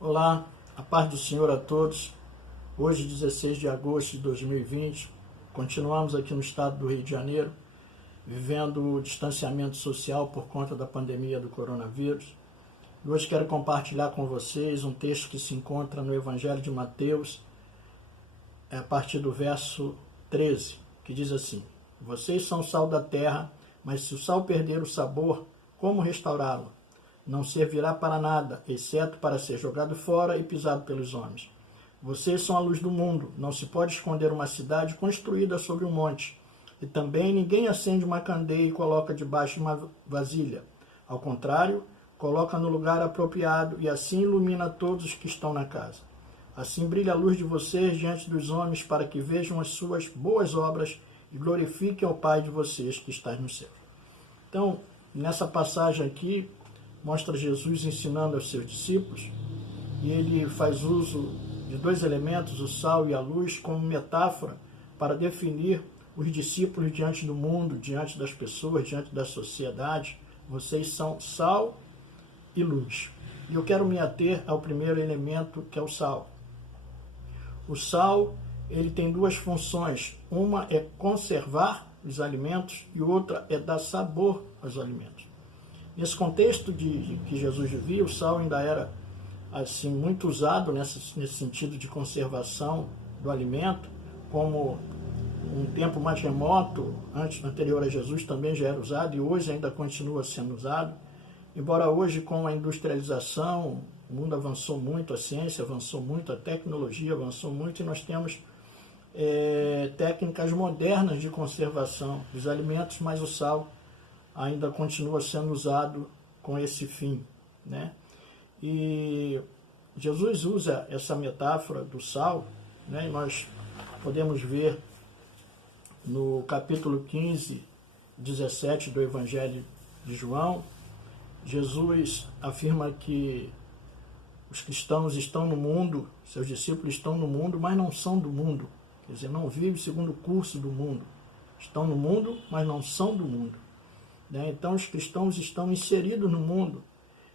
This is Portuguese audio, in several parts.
Olá, a paz do Senhor a todos. Hoje, 16 de agosto de 2020, continuamos aqui no estado do Rio de Janeiro, vivendo o distanciamento social por conta da pandemia do coronavírus. E hoje quero compartilhar com vocês um texto que se encontra no Evangelho de Mateus, a partir do verso 13, que diz assim: Vocês são o sal da terra, mas se o sal perder o sabor, como restaurá-lo? Não servirá para nada, exceto para ser jogado fora e pisado pelos homens. Vocês são a luz do mundo. Não se pode esconder uma cidade construída sobre um monte. E também ninguém acende uma candeia e coloca debaixo de uma vasilha. Ao contrário, coloca no lugar apropriado e assim ilumina todos os que estão na casa. Assim brilha a luz de vocês diante dos homens, para que vejam as suas boas obras e glorifiquem ao Pai de vocês que está no céu. Então, nessa passagem aqui, mostra Jesus ensinando aos seus discípulos, e ele faz uso de dois elementos, o sal e a luz, como metáfora para definir os discípulos diante do mundo, diante das pessoas, diante da sociedade. Vocês são sal e luz. E eu quero me ater ao primeiro elemento, que é o sal. O sal, ele tem duas funções. Uma é conservar os alimentos e outra é dar sabor aos alimentos. Nesse contexto de que Jesus vivia, o sal ainda era assim muito usado nesse sentido de conservação do alimento, como um tempo mais remoto, anterior a Jesus, também já era usado e hoje ainda continua sendo usado. Embora hoje, com a industrialização, o mundo avançou muito, a ciência avançou muito, a tecnologia avançou muito e nós temos técnicas modernas de conservação dos alimentos, mas o sal ainda continua sendo usado com esse fim, né? E Jesus usa essa metáfora do sal, né? E nós podemos ver no capítulo 15, 17 do Evangelho de João, Jesus afirma que os cristãos estão no mundo, seus discípulos estão no mundo, mas não são do mundo. Quer dizer, não vivem segundo o curso do mundo. Estão no mundo, mas não são do mundo. Então os cristãos estão inseridos no mundo,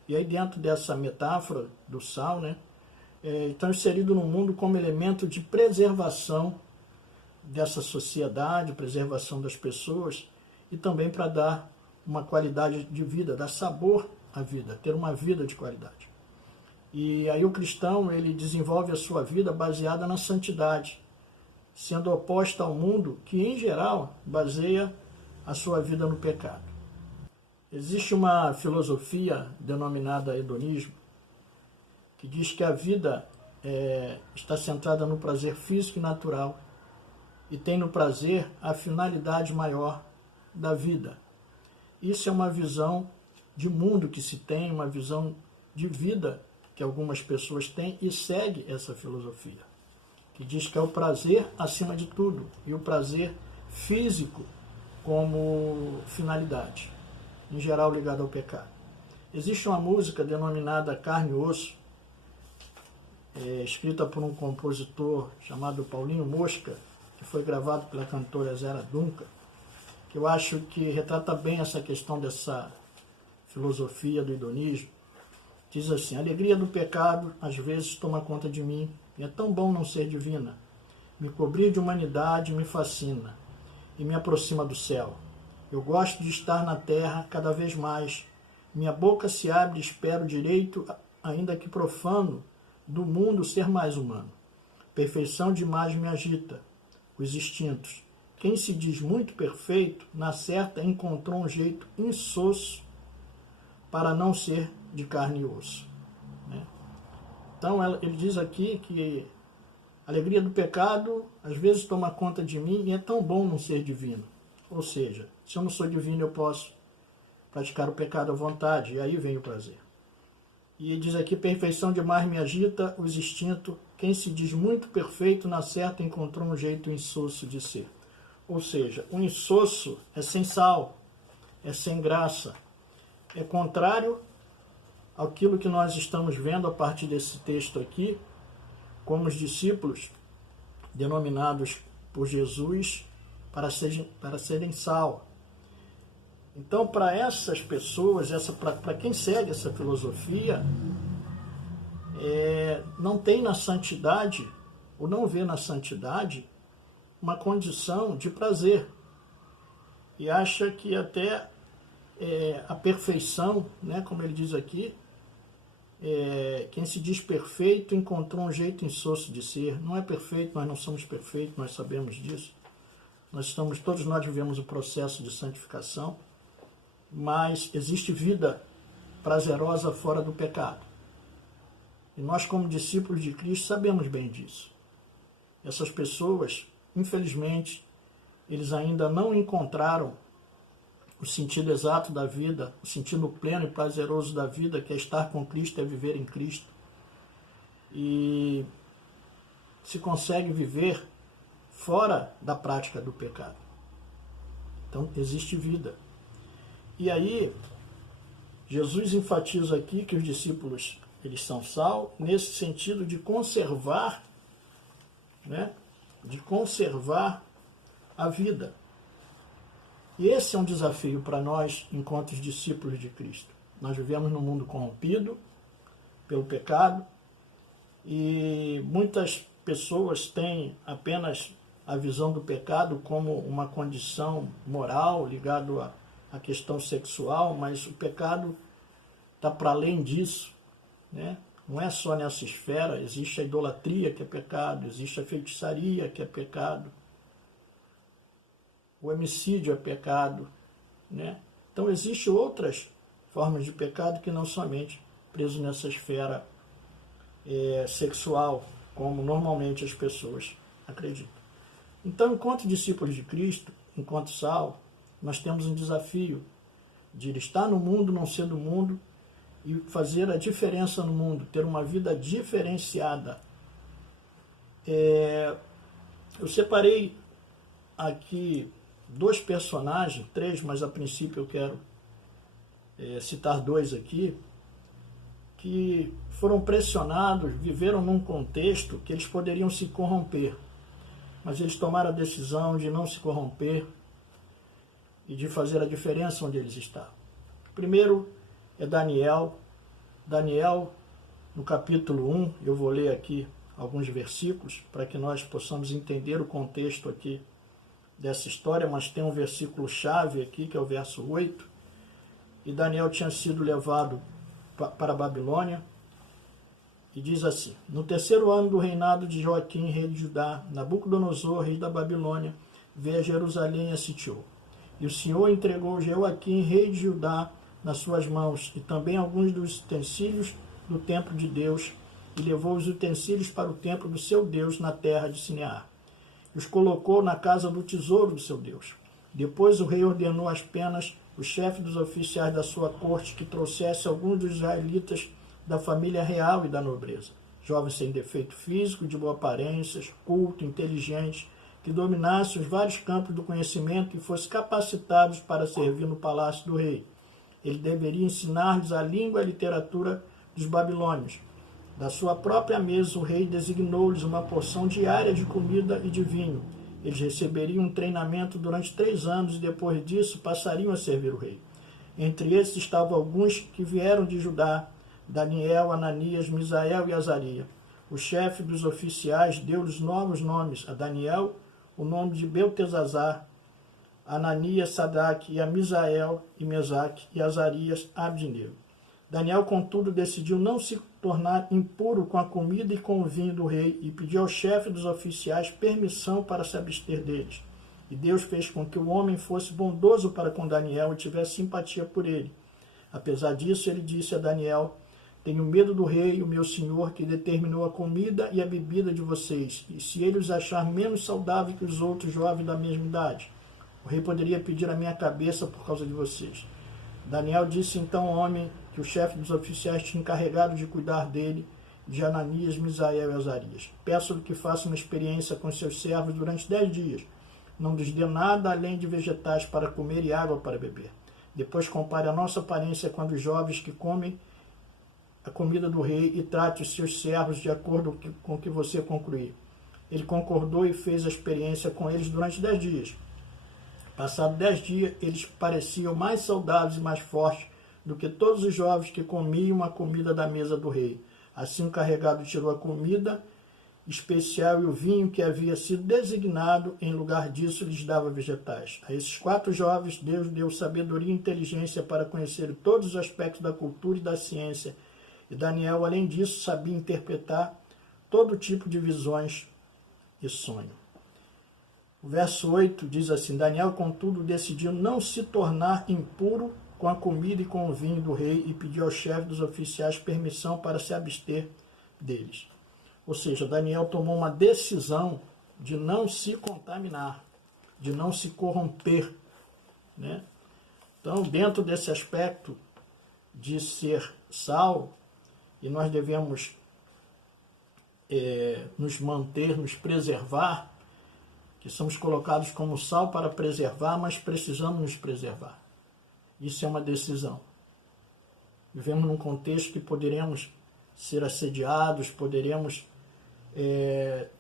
e aí dentro dessa metáfora do sal, estão inseridos no mundo como elemento de preservação dessa sociedade, preservação das pessoas, e também para dar uma qualidade de vida, dar sabor à vida, ter uma vida de qualidade. E aí o cristão, ele desenvolve a sua vida baseada na santidade, sendo oposta ao mundo que, em geral, baseia a sua vida no pecado. Existe uma filosofia denominada hedonismo, que diz que a vida está centrada no prazer físico e natural, e tem no prazer a finalidade maior da vida. Isso é uma visão de mundo que se tem, uma visão de vida que algumas pessoas têm e segue essa filosofia, que diz que é o prazer acima de tudo, e o prazer físico como finalidade, em geral ligado ao pecado. Existe uma música denominada Carne e Osso, escrita por um compositor chamado Paulinho Mosca, que foi gravado pela cantora Zera Duncan, que eu acho que retrata bem essa questão dessa filosofia do hedonismo. Diz assim: a alegria do pecado às vezes toma conta de mim, e é tão bom não ser divina. Me cobrir de humanidade me fascina e me aproxima do céu. Eu gosto de estar na terra cada vez mais. Minha boca se abre e espero o direito, ainda que profano, do mundo ser mais humano. Perfeição demais me agita, os instintos. Quem se diz muito perfeito, na certa encontrou um jeito insosso para não ser de carne e osso. Então ele diz aqui que a alegria do pecado às vezes toma conta de mim e é tão bom não ser divino. Ou seja, se eu não sou divino, eu posso praticar o pecado à vontade, e aí vem o prazer. E diz aqui: perfeição demais me agita, os instintos. Quem se diz muito perfeito, na certa encontrou um jeito insosso de ser. Ou seja, o insosso é sem sal, é sem graça, é contrário àquilo que nós estamos vendo a partir desse texto aqui, como os discípulos denominados por Jesus para serem sal. Então, para essas pessoas, para quem segue essa filosofia, não tem na santidade, ou não vê na santidade, uma condição de prazer. E acha que até a perfeição, né, como ele diz aqui, quem se diz perfeito encontrou um jeito insosso de ser. Não é perfeito, nós não somos perfeitos, nós sabemos disso. Todos nós vivemos o processo de santificação, mas existe vida prazerosa fora do pecado. E nós, como discípulos de Cristo, sabemos bem disso. Essas pessoas, infelizmente, eles ainda não encontraram o sentido exato da vida, o sentido pleno e prazeroso da vida, que é estar com Cristo, é viver em Cristo. E se consegue viver fora da prática do pecado. Então, existe vida. E aí, Jesus enfatiza aqui que os discípulos, eles são sal, nesse sentido de conservar, né, de conservar a vida. E esse é um desafio para nós, enquanto discípulos de Cristo. Nós vivemos num mundo corrompido pelo pecado e muitas pessoas têm apenas a visão do pecado como uma condição moral ligado à questão sexual, mas o pecado está para além disso, né? Não é só nessa esfera, existe a idolatria, que é pecado, existe a feitiçaria, que é pecado, o homicídio é pecado, né? Então existem outras formas de pecado que não somente preso nessa esfera sexual, como normalmente as pessoas acreditam. Então, enquanto discípulos de Cristo, enquanto sal, nós temos um desafio de estar no mundo, não ser do mundo, e fazer a diferença no mundo, ter uma vida diferenciada. Eu separei aqui 2 personagens, 3, mas a princípio eu quero citar 2 aqui, que foram pressionados, viveram num contexto que eles poderiam se corromper, mas eles tomaram a decisão de não se corromper e de fazer a diferença onde eles estavam. Primeiro é Daniel. Daniel, no capítulo 1, eu vou ler aqui alguns versículos para que nós possamos entender o contexto aqui dessa história, mas tem um versículo chave aqui, que é o verso 8, e Daniel tinha sido levado para a Babilônia, e diz assim: no 3º ano do reinado de Joaquim, rei de Judá, Nabucodonosor, rei da Babilônia, veio a Jerusalém e a sitiou. E o Senhor entregou Joaquim, rei de Judá, nas suas mãos, e também alguns dos utensílios do templo de Deus, e levou os utensílios para o templo do seu Deus na terra de Sinear. E os colocou na casa do tesouro do seu Deus. Depois o rei ordenou as penas, o chefe dos oficiais da sua corte, que trouxesse alguns dos israelitas da família real e da nobreza, jovens sem defeito físico, de boa aparência, culto, inteligente, que dominassem os vários campos do conhecimento e fossem capacitados para servir no palácio do rei. Ele deveria ensinar-lhes a língua e a literatura dos babilônios. Da sua própria mesa, o rei designou-lhes uma porção diária de comida e de vinho. Eles receberiam um treinamento durante 3 anos e depois disso passariam a servir o rei. Entre esses estavam alguns que vieram de Judá: Daniel, Ananias, Misael e Azarias. O chefe dos oficiais deu-lhes novos nomes: a Daniel o nome de Beltesazar, a Ananias, Sadraque, e a Misael e Mesaque, e Azarias, Abdinego. Daniel, contudo, decidiu não se tornar impuro com a comida e com o vinho do rei, e pediu ao chefe dos oficiais permissão para se abster deles. E Deus fez com que o homem fosse bondoso para com Daniel e tivesse simpatia por ele. Apesar disso, ele disse a Daniel: tenho medo do rei, o meu senhor, que determinou a comida e a bebida de vocês, e se ele os achar menos saudável que os outros jovens da mesma idade, o rei poderia pedir a minha cabeça por causa de vocês. Daniel disse então ao homem que o chefe dos oficiais tinha encarregado de cuidar dele, de Ananias, Misael e Azarias: peço-lhe que faça uma experiência com seus servos durante 10 dias. Não lhes dê nada além de vegetais para comer e água para beber. Depois compare a nossa aparência com a dos jovens que comem a comida do rei e trate os seus servos de acordo com o que você concluir. Ele concordou e fez a experiência com eles durante 10 dias. Passados 10 dias, eles pareciam mais saudáveis e mais fortes do que todos os jovens que comiam a comida da mesa do rei. Assim o carregado tirou a comida especial e o vinho que havia sido designado, em lugar disso lhes dava vegetais. A esses 4 jovens Deus deu sabedoria e inteligência para conhecer todos os aspectos da cultura e da ciência. E Daniel, além disso, sabia interpretar todo tipo de visões e sonho. O verso 8 diz assim: Daniel, contudo, decidiu não se tornar impuro com a comida e com o vinho do rei e pediu ao chefe dos oficiais permissão para se abster deles. Ou seja, Daniel tomou uma decisão de não se contaminar, de não se corromper, né? Então, dentro desse aspecto de ser sal, e nós devemos nos manter, nos preservar, que somos colocados como sal para preservar, mas precisamos nos preservar. Isso é uma decisão. Vivemos num contexto que poderemos ser assediados, poderemos,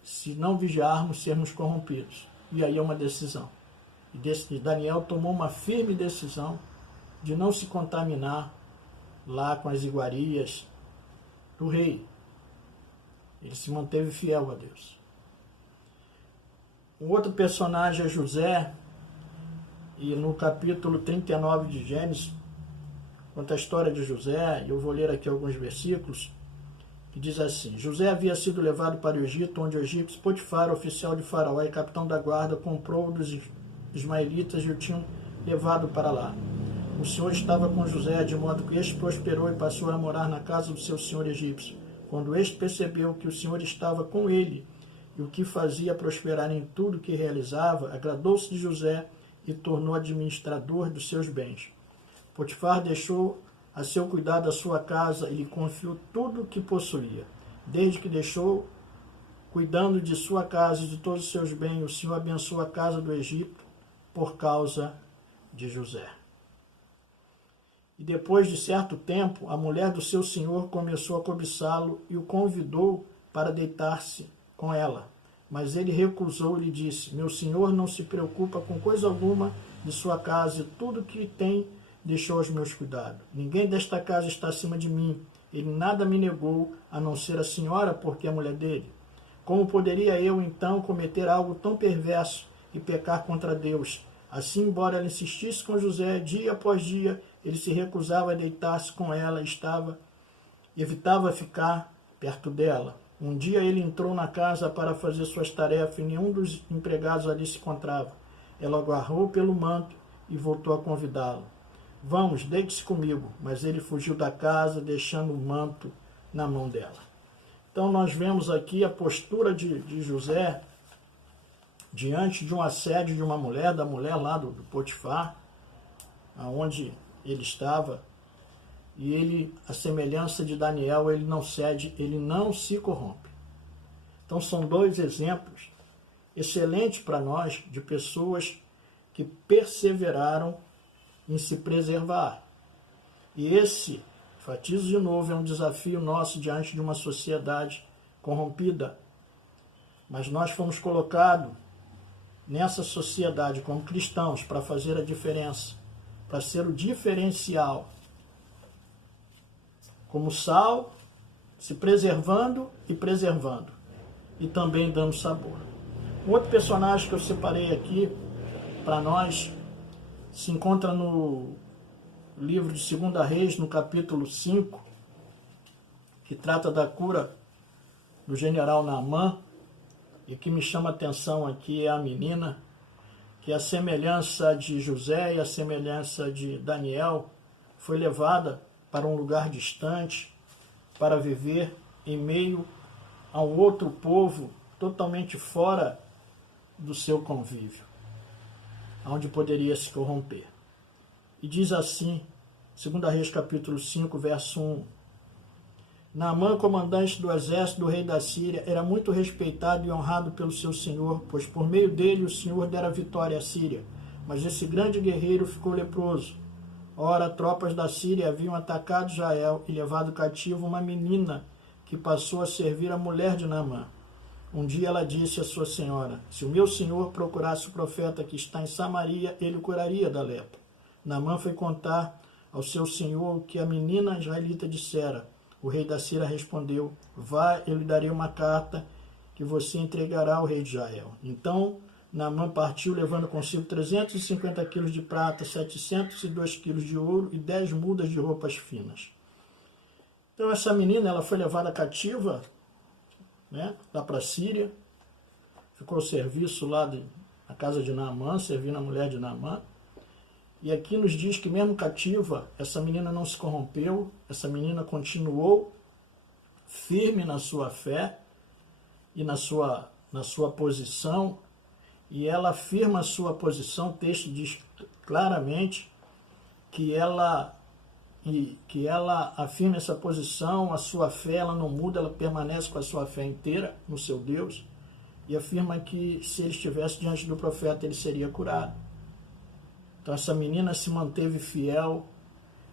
se não vigiarmos, sermos corrompidos. E aí é uma decisão. E Daniel tomou uma firme decisão de não se contaminar lá com as iguarias do rei. Ele se manteve fiel a Deus. Um outro personagem é José, e no capítulo 39 de Gênesis, conta a história de José, e eu vou ler aqui alguns versículos, que diz assim: José havia sido levado para o Egito, onde o egípcio Potifar, oficial de Faraó e capitão da guarda, comprou dos ismaelitas e o tinham levado para lá. O Senhor estava com José, de modo que este prosperou e passou a morar na casa do seu senhor egípcio. Quando este percebeu que o Senhor estava com ele e o que fazia prosperar em tudo que realizava, agradou-se de José e tornou administrador dos seus bens. Potifar deixou a seu cuidado a sua casa e lhe confiou tudo o que possuía. Desde que deixou cuidando de sua casa e de todos os seus bens, o Senhor abençoou a casa do Egito por causa de José. E depois de certo tempo, a mulher do seu senhor começou a cobiçá-lo e o convidou para deitar-se com ela. Mas ele recusou e lhe disse: Meu senhor não se preocupa com coisa alguma de sua casa e tudo que tem deixou aos meus cuidados. Ninguém desta casa está acima de mim. Ele nada me negou, a não ser a senhora, porque é mulher dele. Como poderia eu, então, cometer algo tão perverso e pecar contra Deus? Assim, embora ela insistisse com José, dia após dia, ele se recusava a deitar-se com ela e evitava ficar perto dela. Um dia ele entrou na casa para fazer suas tarefas e nenhum dos empregados ali se encontrava. Ela o agarrou pelo manto e voltou a convidá-lo. Vamos, deite-se comigo. Mas ele fugiu da casa, deixando o manto na mão dela. Então nós vemos aqui a postura de José diante de um assédio de uma mulher, da mulher lá do Potifar, aonde ele estava. E ele, a semelhança de Daniel, ele não cede, ele não se corrompe. Então são 2 exemplos excelentes para nós de pessoas que perseveraram em se preservar. E esse, enfatizo de novo, é um desafio nosso diante de uma sociedade corrompida. Mas nós fomos colocados nessa sociedade como cristãos para fazer a diferença, para ser o diferencial. Como sal, se preservando e preservando. E também dando sabor. Um outro personagem que eu separei aqui para nós se encontra no livro de 2 Reis, no capítulo 5, que trata da cura do general Naamã. E o que me chama a atenção aqui é a menina, que a semelhança de José e a semelhança de Daniel foi levada para um lugar distante, para viver em meio a um outro povo totalmente fora do seu convívio, onde poderia se corromper. E diz assim, 2 Reis capítulo 5, verso 1, Naamã, comandante do exército do rei da Síria, era muito respeitado e honrado pelo seu senhor, pois por meio dele o Senhor dera vitória à Síria. Mas esse grande guerreiro ficou leproso. Ora, tropas da Síria haviam atacado Israel e levado cativo uma menina que passou a servir a mulher de Naamã. Um dia ela disse à sua senhora: Se o meu senhor procurasse o profeta que está em Samaria, ele o curaria da lepra. Naamã foi contar ao seu senhor o que a menina israelita dissera. O rei da Síria respondeu: vá, eu lhe darei uma carta que você entregará ao rei de Israel. Então Naamã partiu, levando consigo 350 quilos de prata, 702 quilos de ouro e 10 mudas de roupas finas. Então essa menina, ela foi levada cativa, né, lá para a Síria, ficou ao serviço lá na casa de Naamã, servindo a mulher de Naamã. E aqui nos diz que mesmo cativa, essa menina não se corrompeu, essa menina continuou firme na sua fé e na sua posição, e ela afirma a sua posição. O texto diz claramente que ela afirma essa posição, a sua fé, ela não muda, ela permanece com a sua fé inteira no seu Deus, e afirma que se ele estivesse diante do profeta, ele seria curado. Então essa menina se manteve fiel,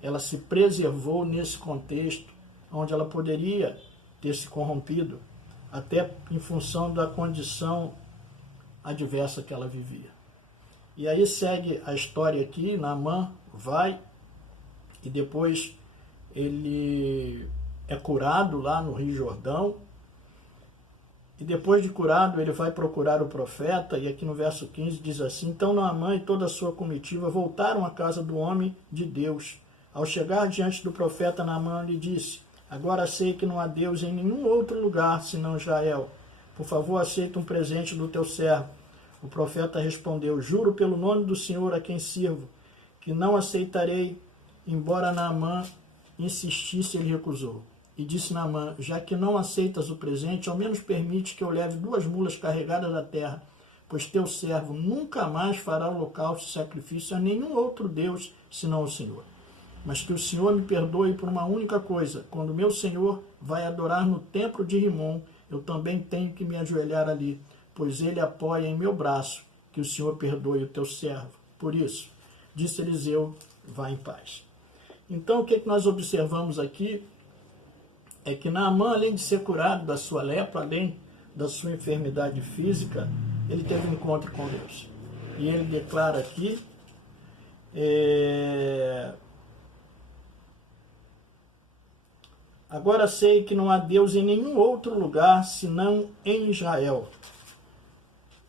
ela se preservou nesse contexto, onde ela poderia ter se corrompido, até em função da condição adversa que ela vivia. E aí segue a história aqui. Naamã vai e depois ele é curado lá no Rio Jordão. E depois de curado, ele vai procurar o profeta, e aqui no verso 15 diz assim: então Naamã e toda a sua comitiva voltaram à casa do homem de Deus. Ao chegar diante do profeta, Naamã lhe disse: agora sei que não há Deus em nenhum outro lugar senão Israel. Por favor, aceita um presente do teu servo. O profeta respondeu: juro pelo nome do Senhor a quem sirvo, que não aceitarei. Embora Naamã insistisse, ele recusou. E disse Naamã: já que não aceitas o presente, ao menos permite que eu leve 2 mulas carregadas da terra, pois teu servo nunca mais fará holocausto e sacrifício a nenhum outro Deus, senão o Senhor. Mas que o Senhor me perdoe por uma única coisa: quando meu Senhor vai adorar no templo de Rimom, eu também tenho que me ajoelhar ali, pois ele apoia em meu braço. Que o Senhor perdoe o teu servo. Por isso, disse Eliseu: vá em paz. Então, o que nós observamos aqui é que Naamã, além de ser curado da sua lepra, além da sua enfermidade física, ele teve um encontro com Deus. E ele declara aqui, agora sei que não há Deus em nenhum outro lugar, senão em Israel.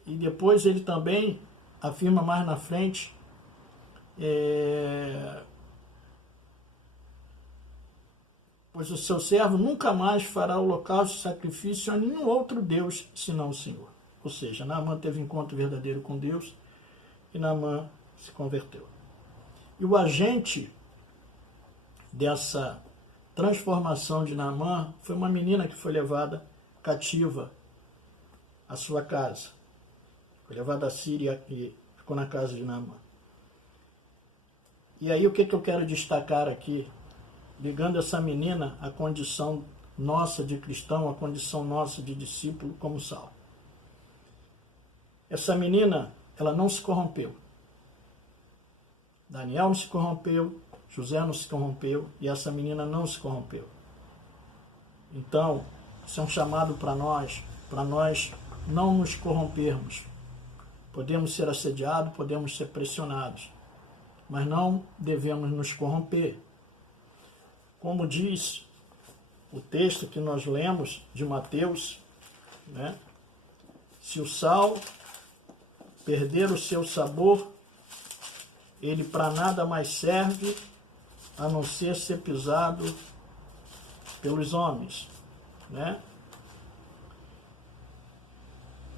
E depois ele também afirma mais na frente, pois o seu servo nunca mais fará holocausto e sacrifício a nenhum outro Deus, senão o Senhor. Ou seja, Naamã teve um encontro verdadeiro com Deus e Naamã se converteu. E o agente dessa transformação de Naamã foi uma menina que foi levada cativa à sua casa. Foi levada à Síria e ficou na casa de Naamã. E aí o que eu quero destacar aqui, ligando essa menina à condição nossa de cristão, à condição nossa de discípulo como Saulo. Essa menina, ela não se corrompeu. Daniel não se corrompeu, José não se corrompeu e essa menina não se corrompeu. Então, isso é um chamado para nós não nos corrompermos. Podemos ser assediados, podemos ser pressionados, mas não devemos nos corromper. Como diz o texto que nós lemos de Mateus, né? Se o sal perder o seu sabor, ele para nada mais serve a não ser pisado pelos homens, né?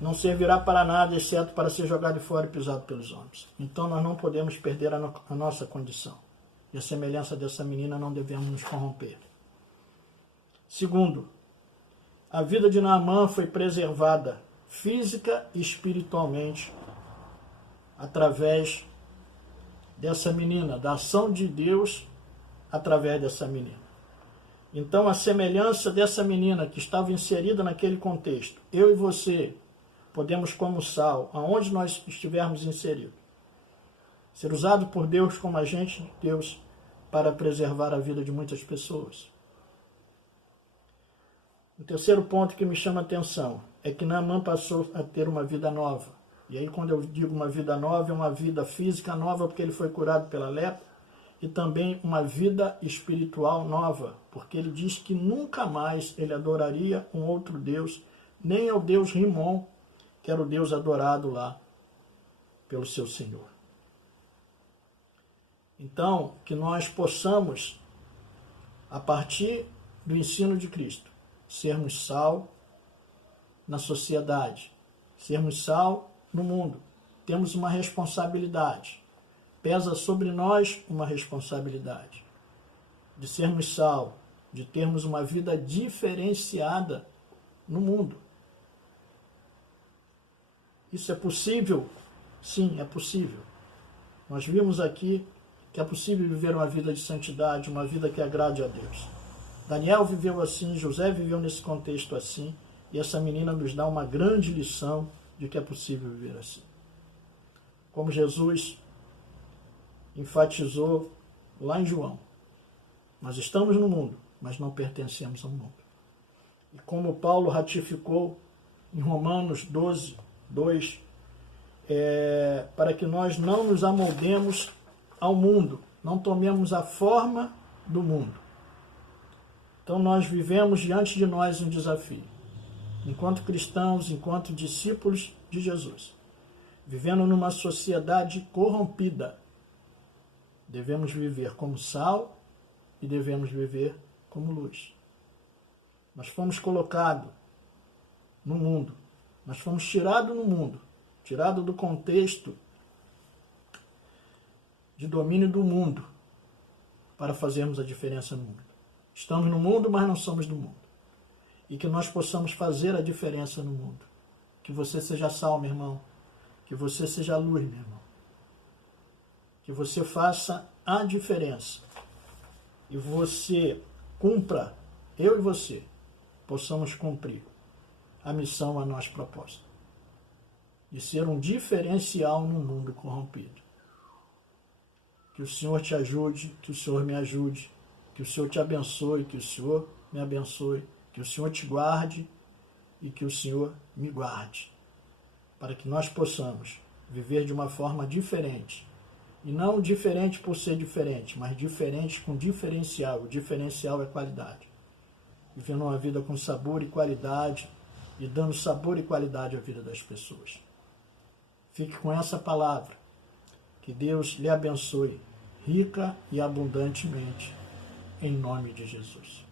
Não servirá para nada, exceto para ser jogado fora e pisado pelos homens. Então nós não podemos perder a nossa condição. E a semelhança dessa menina, não devemos nos corromper. Segundo, a vida de Naamã foi preservada física e espiritualmente através dessa menina, da ação de Deus através dessa menina. Então, a semelhança dessa menina que estava inserida naquele contexto, eu e você podemos, como sal, aonde nós estivermos inseridos, ser usado por Deus como agente de Deus para preservar a vida de muitas pessoas. O terceiro ponto que me chama a atenção é que Naamã passou a ter uma vida nova. E aí, quando eu digo uma vida nova, é uma vida física nova, porque ele foi curado pela lepra. e também uma vida espiritual nova, porque ele diz que nunca mais ele adoraria um outro Deus, nem ao Deus Rimon, que era o Deus adorado lá pelo seu Senhor. Então, que nós possamos, a partir do ensino de Cristo, sermos sal na sociedade, sermos sal no mundo. Temos uma responsabilidade. Pesa sobre nós uma responsabilidade de sermos sal, de termos uma vida diferenciada no mundo. Isso é possível? Sim, é possível. Nós vimos aqui que é possível viver uma vida de santidade, uma vida que agrade a Deus. Daniel viveu assim, José viveu nesse contexto assim, e essa menina nos dá uma grande lição de que é possível viver assim. Como Jesus enfatizou lá em João, nós estamos no mundo, mas não pertencemos ao mundo. E como Paulo ratificou em Romanos 12, 2, para que nós não nos amoldemos ao mundo, não tomemos a forma do mundo. Então nós vivemos diante de nós um desafio. Enquanto cristãos, enquanto discípulos de Jesus, vivendo numa sociedade corrompida, devemos viver como sal e devemos viver como luz. Nós fomos colocados no mundo, nós fomos tirados no mundo, tirados do contexto de domínio do mundo, para fazermos a diferença no mundo. Estamos no mundo, mas não somos do mundo. E que nós possamos fazer a diferença no mundo. Que você seja sal, meu irmão. Que você seja luz, meu irmão. Que você faça a diferença. E você cumpra, eu e você, possamos cumprir a missão a nós proposta. De ser um diferencial no mundo corrompido. Que o Senhor te ajude, que o Senhor me ajude, que o Senhor te abençoe, que o Senhor me abençoe, que o Senhor te guarde e que o Senhor me guarde, para que nós possamos viver de uma forma diferente. E não diferente por ser diferente, mas diferente com diferencial. O diferencial é qualidade. Vivendo uma vida com sabor e qualidade e dando sabor e qualidade à vida das pessoas. Fique com essa palavra. Que Deus lhe abençoe rica e abundantemente, em nome de Jesus.